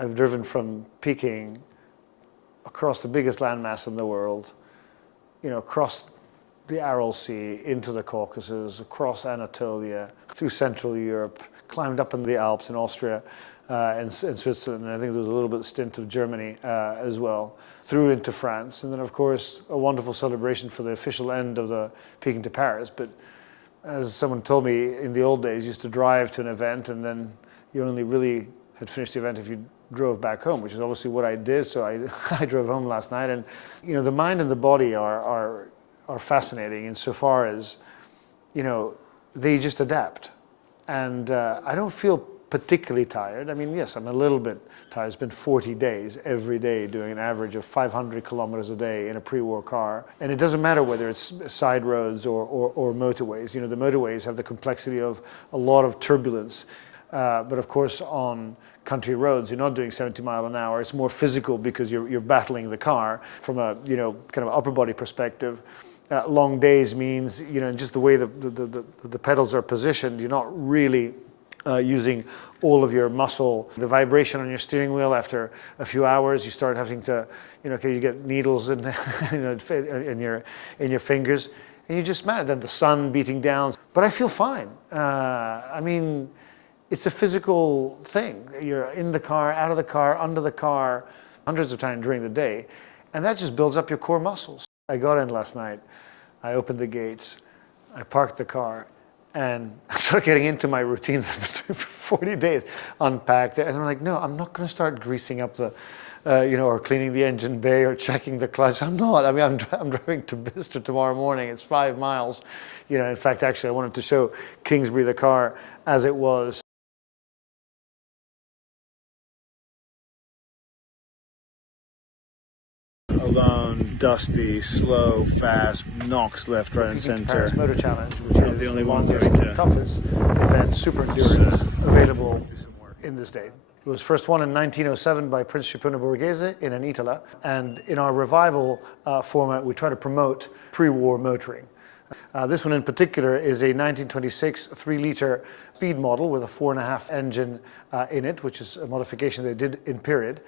I've driven from Peking across the biggest landmass in the world, across the Aral Sea, into the Caucasus, across Anatolia, through Central Europe, climbed up in the Alps in Austria and Switzerland, and I think there was a little bit of stint of Germany as well, through into France, and then of course a wonderful celebration for the official end of the Peking to Paris. But as someone told me in the old days, you used to drive to an event and then you only really had finished the event if you drove back home, which is obviously what I did. So I drove home last night, and the mind and the body are fascinating insofar as they just adapt, and I don't feel particularly tired. I mean, yes, I'm a little bit tired. It's been 40 days every day doing an average of 500 kilometers a day in a pre-war car, and it doesn't matter whether it's side roads or motorways. The motorways have the complexity of a lot of turbulence, but of course on country roads, you're not doing 70 miles an hour. It's more physical because you're battling the car from a kind of upper body perspective. Long days means just the way the pedals are positioned, you're not really using all of your muscle. The vibration on your steering wheel after a few hours, you start having to you get needles in in your fingers, and you just mad. Then the sun beating down, but I feel fine. I mean, it's a physical thing. You're in the car, out of the car, under the car, hundreds of times during the day, and that just builds up your core muscles. I got in last night, I opened the gates, I parked the car, and I started getting into my routine for 40 days, unpacked it, and I'm like, no, I'm not going to start greasing up the, or cleaning the engine bay or checking the clutch. I'm not. I mean, I'm driving to Bicester tomorrow morning. It's 5 miles. In fact, actually, I wanted to show Kingsbury the car as it was. Alone, dusty, slow, fast, knocks left, right, and center. Paris Motor Challenge, which is the only longest, toughest event, super endurance available in this day. It was first won in 1907 by Prince Scipione Borghese in an Itola, and in our revival format, we try to promote pre-war motoring. This one in particular is a 1926 3-liter speed model with a 4.5 engine in it, which is a modification they did in period.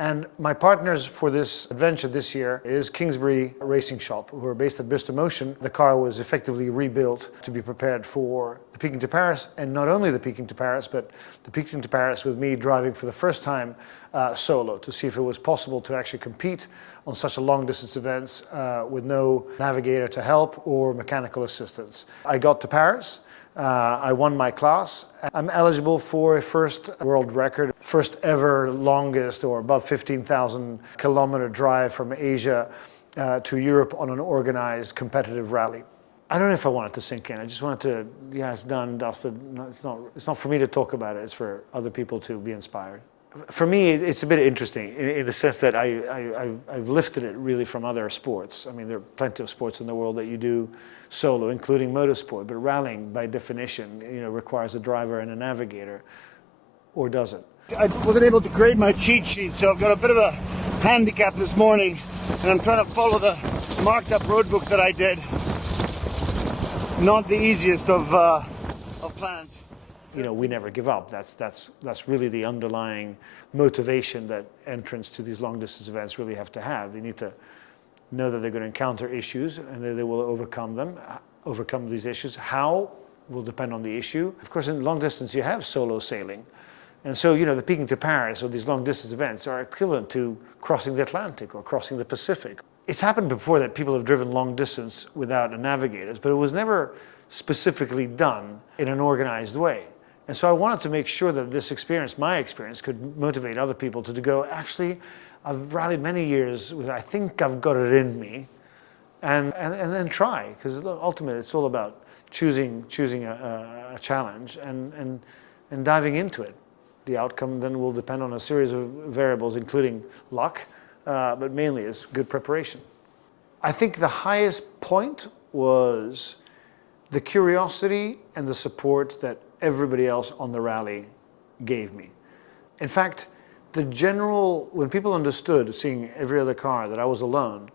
And my partners for this adventure this year is Kingsbury Racing Shop, who are based at Bristol Motion. The car was effectively rebuilt to be prepared for the Peking to Paris, and not only the Peking to Paris, but the Peking to Paris with me driving for the first time solo, to see if it was possible to actually compete on such a long distance events with no navigator to help or mechanical assistance. I got to Paris. I won my class. I'm eligible for a first world record, first ever longest or above 15,000 kilometer drive from Asia to Europe on an organized competitive rally. I don't know if I want it to sink in. I just wanted to, yeah, it's done, dusted. It's not for me to talk about it. It's for other people to be inspired. For me, it's a bit interesting in the sense that I've lifted it really from other sports. I mean, there are plenty of sports in the world that you do solo, including motorsport, but rallying by definition, requires a driver and a navigator, or does it? I wasn't able to grade my cheat sheet, so I've got a bit of a handicap this morning, and I'm trying to follow the marked up road book that I did. Not the easiest of plans. We never give up. That's really the underlying motivation that entrants to these long distance events really have to have. They need to know that they're going to encounter issues and that they will overcome these issues. How will depend on the issue. Of course, in long distance you have solo sailing, and so the Peking to Paris or these long distance events are equivalent to crossing the Atlantic or crossing the Pacific. It's happened before that people have driven long distance without a navigator, but it was never specifically done in an organized way. And so I wanted to make sure that this experience, my experience, could motivate other people to go, actually, I've rallied many years with, I think I've got it in me, and then try, because ultimately it's all about choosing a challenge and diving into it. The outcome then will depend on a series of variables, including luck, but mainly it's good preparation. I think the highest point was the curiosity and the support that everybody else on the rally gave me. In fact, when people understood, seeing every other car, that I was alone,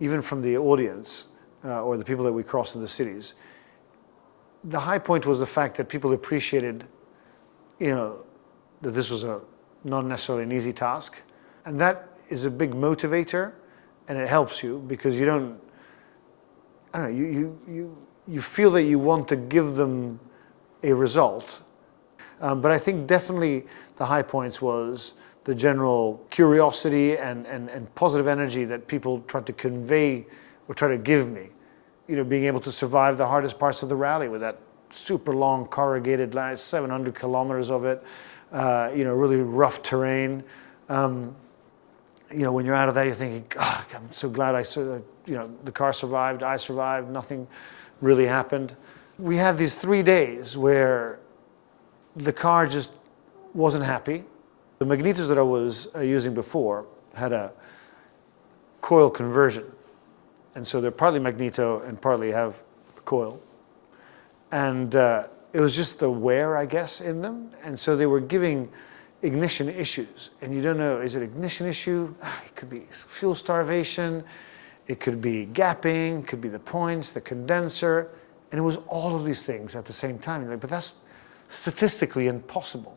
even from the audience or the people that we crossed in the cities, the high point was the fact that people appreciated, that this was a not necessarily an easy task. And that is a big motivator, and it helps you because you don't, I don't know, you feel that you want to give them a result. But I think definitely the high points was the general curiosity and positive energy that people tried to convey or try to give me. You know, being able to survive the hardest parts of the rally with that super long corrugated line, 700 kilometers of it, you know, really rough terrain. You know, when you're out of that, you're thinking, God, I'm so glad you know, the car survived, I survived, nothing really happened. We had these 3 days where the car just wasn't happy. The magnetos that I was using before had a coil conversion. And so they're partly magneto and partly have a coil. And it was just the wear, I guess, in them. And so they were giving ignition issues. And you don't know, is it ignition issue? It could be fuel starvation. It could be gapping, could be the points, the condenser. And it was all of these things at the same time. You're like, but that's statistically impossible.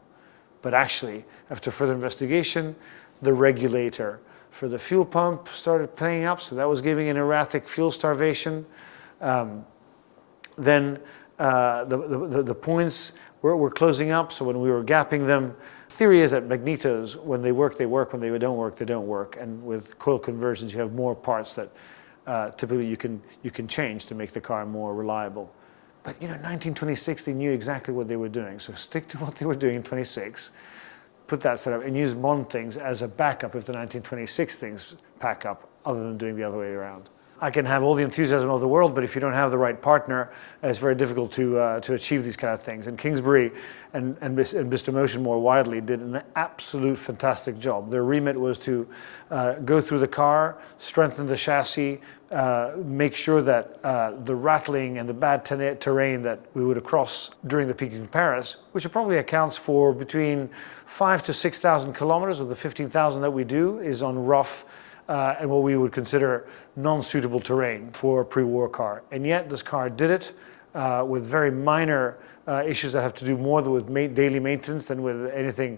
But actually, after further investigation, the regulator for the fuel pump started playing up, so that was giving an erratic fuel starvation. Then the points were closing up, so when we were gapping them, theory is that magnetos, when they work, they work. When they don't work, they don't work. And with coil conversions, you have more parts that typically you can change to make the car more reliable. But you know, 1926, they knew exactly what they were doing. So stick to what they were doing in 26, put that set up, and use modern things as a backup if the 1926 things pack up, other than doing the other way around. I can have all the enthusiasm of the world, but if you don't have the right partner, it's very difficult to achieve these kind of things. And Kingsbury and Mr. Motion more widely did an absolute fantastic job. Their remit was to go through the car, strengthen the chassis, make sure that the rattling and the bad terrain that we would cross during the Peking Paris, which probably accounts for between 5,000 to 6,000 kilometers of the 15,000 that we do, is on rough and what we would consider non-suitable terrain for a pre-war car. And yet this car did it with very minor issues that have to do more with daily maintenance than with anything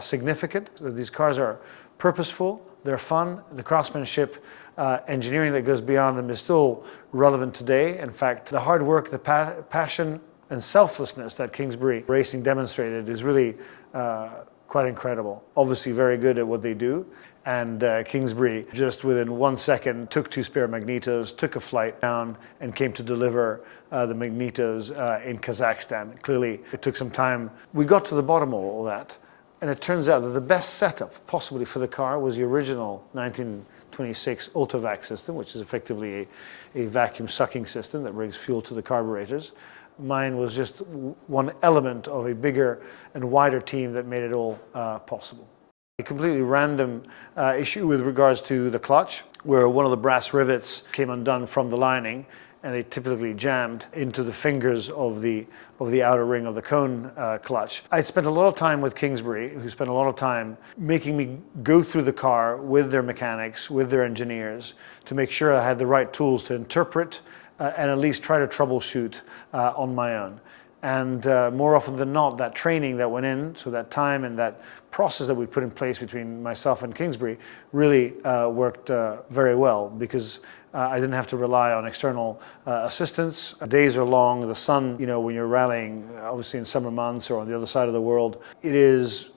significant. So these cars are purposeful, they're fun, the craftsmanship, engineering that goes beyond them is still relevant today. In fact, the hard work, the passion and selflessness that Kingsbury Racing demonstrated is really quite incredible. Obviously very good at what they do. And Kingsbury, just within 1 second, took 2 spare magnetos, took a flight down, and came to deliver the magnetos in Kazakhstan. Clearly, it took some time. We got to the bottom of all that, and it turns out that the best setup possibly for the car was the original 1926 Autovac system, which is effectively a vacuum sucking system that brings fuel to the carburetors. Mine was just one element of a bigger and wider team that made it all possible. A completely random issue with regards to the clutch, where one of the brass rivets came undone from the lining, and they typically jammed into the fingers of the outer ring of the cone clutch. I spent a lot of time with Kingsbury, who spent a lot of time making me go through the car with their mechanics, with their engineers, to make sure I had the right tools to interpret and at least try to troubleshoot on my own. And more often than not, that training that went in, so that time and that process that we put in place between myself and Kingsbury really worked very well, because I didn't have to rely on external assistance. Days are long, the sun, you know, when you're rallying, obviously in summer months or on the other side of the world, it is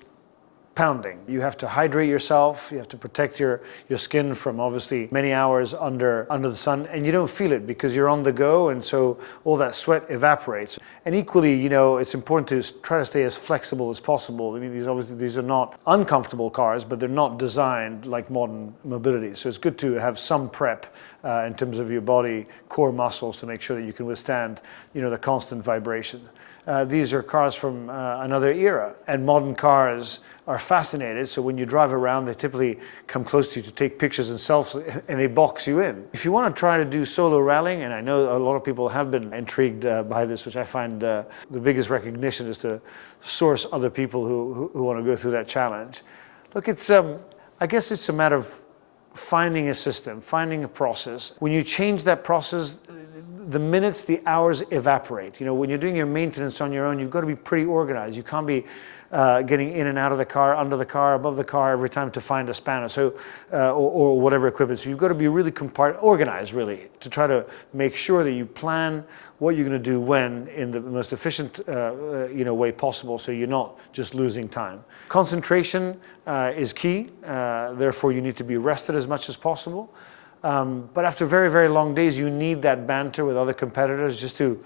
pounding. You have to hydrate yourself, you have to protect your skin from obviously many hours under the sun, and you don't feel it because you're on the go, and so all that sweat evaporates. And equally, you know, it's important to try to stay as flexible as possible. I mean, these are not uncomfortable cars, but they're not designed like modern mobility. So it's good to have some prep in terms of your body, core muscles, to make sure that you can withstand, you know, the constant vibration. These are cars from another era, and modern cars are fascinated. So when you drive around, they typically come close to you to take pictures and selfies, and they box you in. If you want to try to do solo rallying, and I know a lot of people have been intrigued by this, which I find the biggest recognition is to source other people who want to go through that challenge. Look, it's I guess it's a matter of finding a system, finding a process. When you change that process, the minutes, the hours evaporate. You know, when you're doing your maintenance on your own, you've got to be pretty organized. You can't be getting in and out of the car, under the car, above the car every time to find a spanner, so or whatever equipment. So you've got to be really organized, really, to try to make sure that you plan what you're going to do when in the most efficient way possible, so you're not just losing time. Concentration is key. Therefore, you need to be rested as much as possible. But after very, very long days, you need that banter with other competitors just to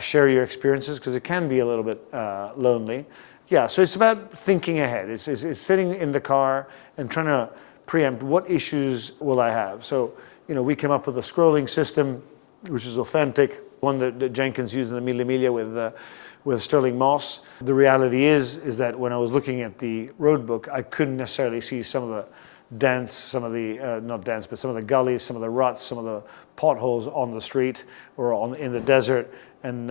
share your experiences, because it can be a little bit lonely. Yeah, so it's about thinking ahead. It's sitting in the car and trying to preempt what issues will I have. So, we came up with a scrolling system, which is authentic, one that Jenkins used in the Mille Miglia with Sterling Moss. The reality is that when I was looking at the road book, I couldn't necessarily see some of the dents, some of the, not dents, but some of the gullies, some of the ruts, some of the potholes on the street or in the desert. And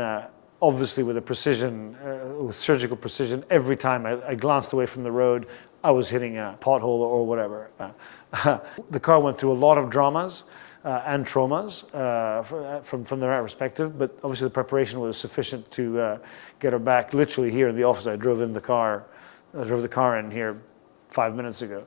obviously with with surgical precision, every time I glanced away from the road, I was hitting a pothole or whatever. The car went through a lot of dramas and traumas from their perspective, but obviously the preparation was sufficient to get her back. Literally here in the office, I drove the car in here 5 minutes ago.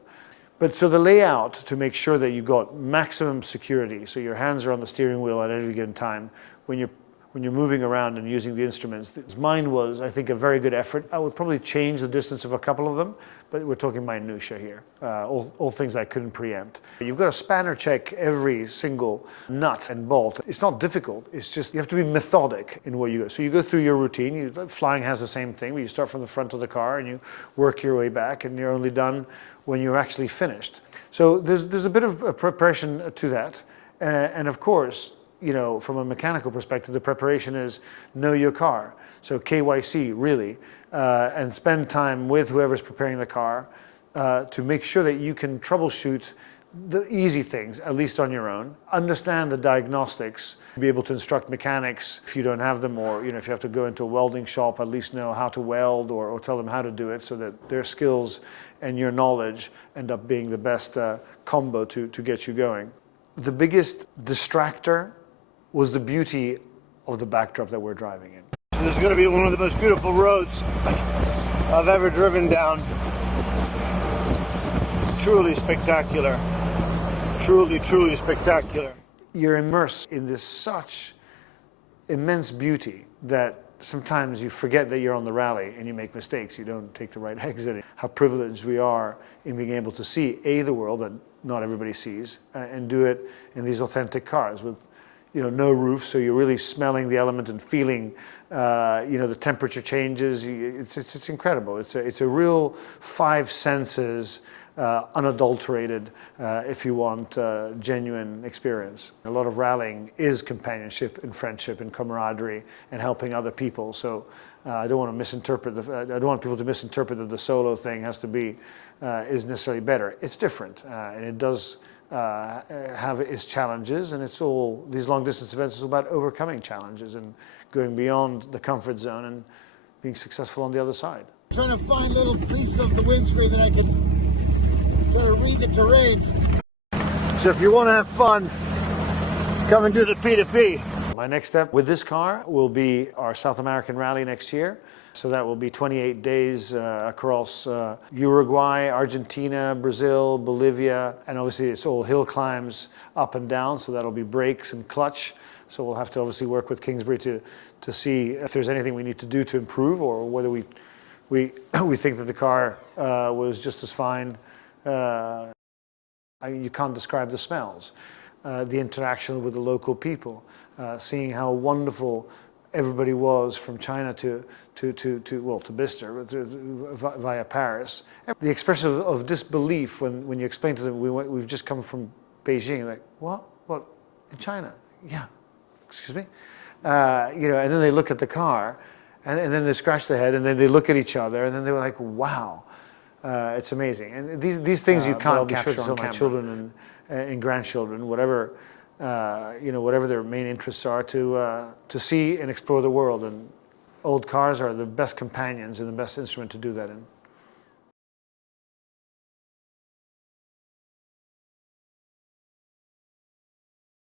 But so the layout to make sure that you got maximum security, so your hands are on the steering wheel at any given time when you're moving around and using the instruments. Mine was, I think, a very good effort. I would probably change the distance of a couple of them, but we're talking minutiae here, all things I couldn't preempt. You've got to spanner check every single nut and bolt. It's not difficult, it's just you have to be methodic in where you go. So you go through your routine. Flying has the same thing, where you start from the front of the car and you work your way back, and you're only done when you're actually finished. So there's a bit of preparation to that. And of course, from a mechanical perspective, the preparation is know your car. So KYC, really, and spend time with whoever's preparing the car to make sure that you can troubleshoot the easy things, at least on your own. Understand the diagnostics, be able to instruct mechanics if you don't have them, or if you have to go into a welding shop, at least know how to weld or tell them how to do it, so that their skills and your knowledge end up being the best combo to get you going. The biggest distractor was the beauty of the backdrop that we're driving in. So this is going to be one of the most beautiful roads I've ever driven down. Truly spectacular. Truly, truly spectacular. You're immersed in this such immense beauty that sometimes you forget that you're on the rally and you make mistakes. You don't take the right exit. How privileged we are in being able to see the world that not everybody sees, and do it in these authentic cars with no roof, so you're really smelling the element and feeling the temperature changes. It's incredible. It's a real five senses, unadulterated, if you want, genuine experience. A lot of rallying is companionship and friendship and camaraderie and helping other people. So I don't want to misinterpret I don't want people to misinterpret that the solo thing has to be is necessarily better. It's different, and it does have its challenges, and it's all these long distance events is about overcoming challenges and going beyond the comfort zone and being successful on the other side. Trying to find little pieces of the windscreen that I can sort of read the terrain. So if you want to have fun, come and do the P2P. My next step with this car will be our South American rally next year. So that will be 28 days across Uruguay, Argentina, Brazil, Bolivia, and obviously it's all hill climbs up and down, so that'll be brakes and clutch. So we'll have to obviously work with Kingsbury to see if there's anything we need to do to improve, or whether we think that the car was just as fine. You can't describe the smells, the interaction with the local people, seeing how wonderful everybody was from China to Bicester, via Paris. The expression of disbelief when you explain to them, we've just come from Beijing, like, what, in China? Yeah, excuse me? And then they look at the car, and then they scratch their head, and then they look at each other, and then they were like, wow, it's amazing. And these things you can't capture on camera. My children and grandchildren, whatever, whatever their main interests are, to see and explore the world. And old cars are the best companions and the best instrument to do that in.